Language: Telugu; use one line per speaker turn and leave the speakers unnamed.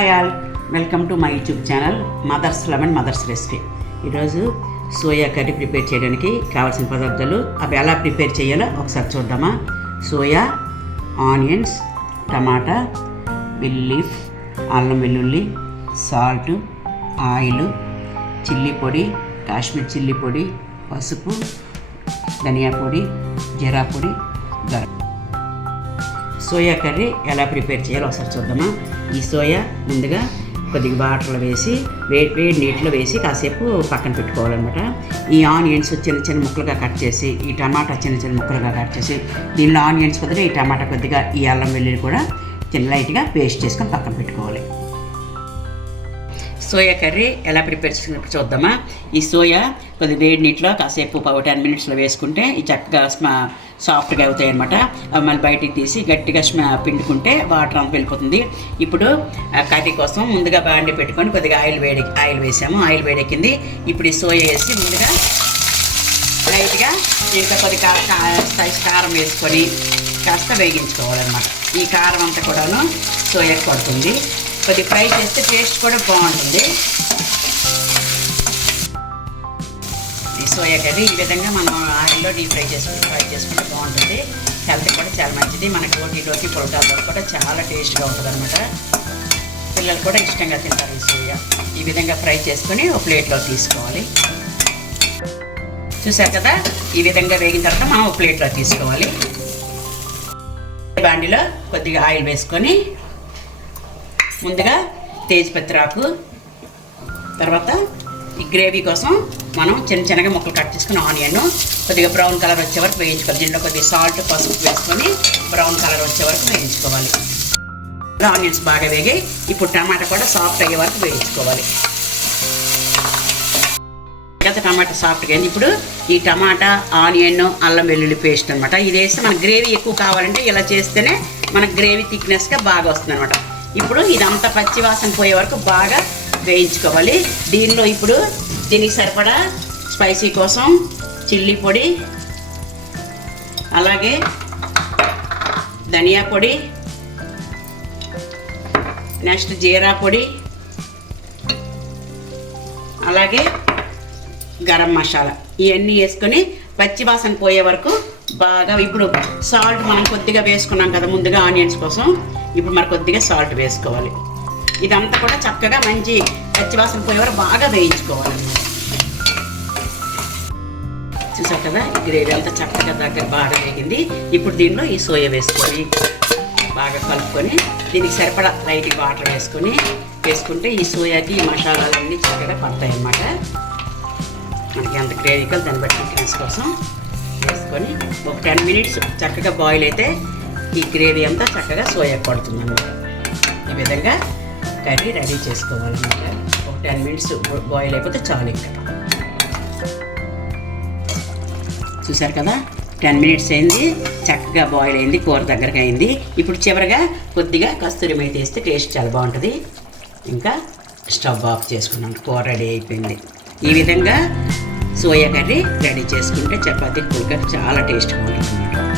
Hi all. Welcome to my YouTube channel mother's lemon mother's recipe. ఈరోజు సోయా కర్రీ ప్రిపేర్ చేయడానికి కావాల్సిన పదార్థాలు అవి ఎలా ప్రిపేర్ చేయాలో ఒకసారి చూద్దామా? సోయా ఆనియన్స్ టమాటా లీఫ్ అల్లం వెల్లుల్లి సాల్ట్ ఆయిల్ చిల్లీ పొడి కాశ్మీర్ చిల్లీ పొడి పసుపు ధనియా పొడి జీరా పొడి గరం. సోయా కర్రీ ఎలా ప్రిపేర్ చేయాలో ఒకసారి చూద్దామా. ఈ సోయా ముందుగా కొద్దిగా వాటర్లో వేసి వేడి వేడి నీటిలో వేసి కాసేపు పక్కన పెట్టుకోవాలన్నమాట. ఈ ఆనియన్స్ చిన్న చిన్న ముక్కలుగా కట్ చేసి ఈ టమాటా చిన్న చిన్న ముక్కలుగా కట్ చేసి దీనిలో ఆనియన్స్ కొద్దిగా ఈ టమాటా కొద్దిగా ఈ అల్లం వెల్లుల్లి కూడా చిన్న లైట్గా పేస్ట్ చేసుకొని పక్కన పెట్టుకోవాలి. సోయా కర్రీ ఎలా ప్రిపేర్ చేసుకున్నప్పుడు చూద్దామా? ఈ సోయా కొద్ది వేడి నీటిలో కాసేపు ఒక టెన్ మినిట్స్లో వేసుకుంటే ఈ చక్కగా స్మా సాఫ్ట్గా అవుతాయి అనమాట మళ్ళీ బయటికి తీసి గట్టిగా పిండుకుంటే వాటర్ అంత వెళ్ళిపోతుంది. ఇప్పుడు కర్రీ కోసం ముందుగా బాండి పెట్టుకొని కొద్దిగా ఆయిల్ వేడి ఆయిల్ వేసాము. ఆయిల్ వేడెక్కింది. ఇప్పుడు ఈ సోయా వేసి ముందుగా లైట్గా ఇంకా కొద్దిగా సైజ్ కారం వేసుకొని కాస్త వేగించుకోవాలన్నమాట. ఈ కారం అంతా కూడాను సోయా పడుతుంది. కొద్ది ఫ్రై చేస్తే టేస్ట్ కూడా బాగుంటుంది. ఈ సోయా కర్రీ ఈ విధంగా మనం ఆయిల్లో డీప్ ఫ్రై చేసుకుంటే ఫ్రై చేసుకుంటే బాగుంటుంది. హెల్త్ కూడా చాలా మంచిది. మనకి రోటీలోకి పొలకాల్లో కూడా చాలా టేస్ట్గా ఉంటుంది అనమాట పిల్లలు కూడా ఇష్టంగా తింటారు ఈ సోయా. ఈ విధంగా ఫ్రై చేసుకొని ఒక ప్లేట్లో తీసుకోవాలి. చూసారు కదా? ఈ విధంగా వేగిన తర్వాత మనం ఒక ప్లేట్లో తీసుకోవాలి. బాండిలో కొద్దిగా ఆయిల్ వేసుకొని ముందుగా తేజ్పత్రాకు తర్వాత ఈ గ్రేవీ కోసం మనం చిన్న చిన్నగా ముక్కలు కట్ చేసుకుని ఆనియన్ కొద్దిగా బ్రౌన్ కలర్ వచ్చే వరకు వేయించుకోవాలి. దీంట్లో కొద్దిగా సాల్ట్ పసుపు వేసుకొని బ్రౌన్ కలర్ వచ్చే వరకు వేయించుకోవాలి. ఆనియన్స్ బాగా వేగి ఇప్పుడు టమాటా కూడా సాఫ్ట్ అయ్యే వరకు వేయించుకోవాలి. గత టమాటా సాఫ్ట్గా అయింది. ఇప్పుడు ఈ టమాటా ఆనియన్ అల్లం వెల్లుల్లి పేస్ట్ అనమాట ఇది వేస్తే మనకు గ్రేవీ ఎక్కువ కావాలంటే ఇలా చేస్తేనే మనకు గ్రేవీ థిక్నెస్గా బాగా వస్తుంది అనమాట ఇప్పుడు ఇదంతా పచ్చి వాసన పోయే వరకు బాగా వేయించుకోవాలి. దీనిలో ఇప్పుడు దీనికి సరిపడా స్పైసీ కోసం చిల్లీ పొడి అలాగే ధనియా పొడి నెక్స్ట్ జీరా పొడి అలాగే గరం మసాలా. ఇవన్నీ వేసుకొని పచ్చి వాసన పోయే వరకు బాగా ఇప్పుడు సాల్ట్ మనం కొద్దిగా వేసుకున్నాం కదా ముందుగా ఆనియన్స్ కోసం. ఇప్పుడు మరి కొద్దిగా సాల్ట్ వేసుకోవాలి. ఇదంతా కూడా చక్కగా మంచి పచ్చివాసన పోయేవారు పోయే బాగా వేయించుకోవాలి. చూసారు కదా గ్రేవీ అంతా చక్కగా దగ్గర బాగా వేగింది. ఇప్పుడు దీనిలో ఈ సోయా వేసుకొని బాగా కలుపుకొని దీనికి సరిపడా లైట్ వాటర్ వేసుకొని వేసుకుంటే ఈ సోయాకి ఈ మసాలాలన్నీ చక్కగా పడతాయి అన్నమాట మనకి ఎంత గ్రేవీ కావాలి దాన్ని బట్టి కోసం. వేసుకొని ఒక టెన్ మినిట్స్ చక్కగా బాయిల్ అయితే ఈ గ్రేవీ అంతా చక్కగా సోయా పడుతుంది అన్నమాట ఈ విధంగా కర్రీ రెడీ చేసుకోవాలన్నమాట. ఒక టెన్ మినిట్స్ బాయిల్ అయిపోతే చాలు ఇంకా. చూసారు కదా? టెన్ మినిట్స్ అయింది చక్కగా బాయిల్ అయింది కూర దగ్గరగా అయింది. ఇప్పుడు చివరిగా కొద్దిగా కస్తూరి మేతి వేస్తే టేస్ట్ చాలా బాగుంటుంది. ఇంకా స్టవ్ ఆఫ్ చేసుకున్నాం. కూర రెడీ అయిపోయింది. ఈ విధంగా సోయా కర్రీ రెడీ చేసుకుంటే చపాతీ పుల్కర్ చాలా టేస్ట్గా ఉంటుంది అన్నమాట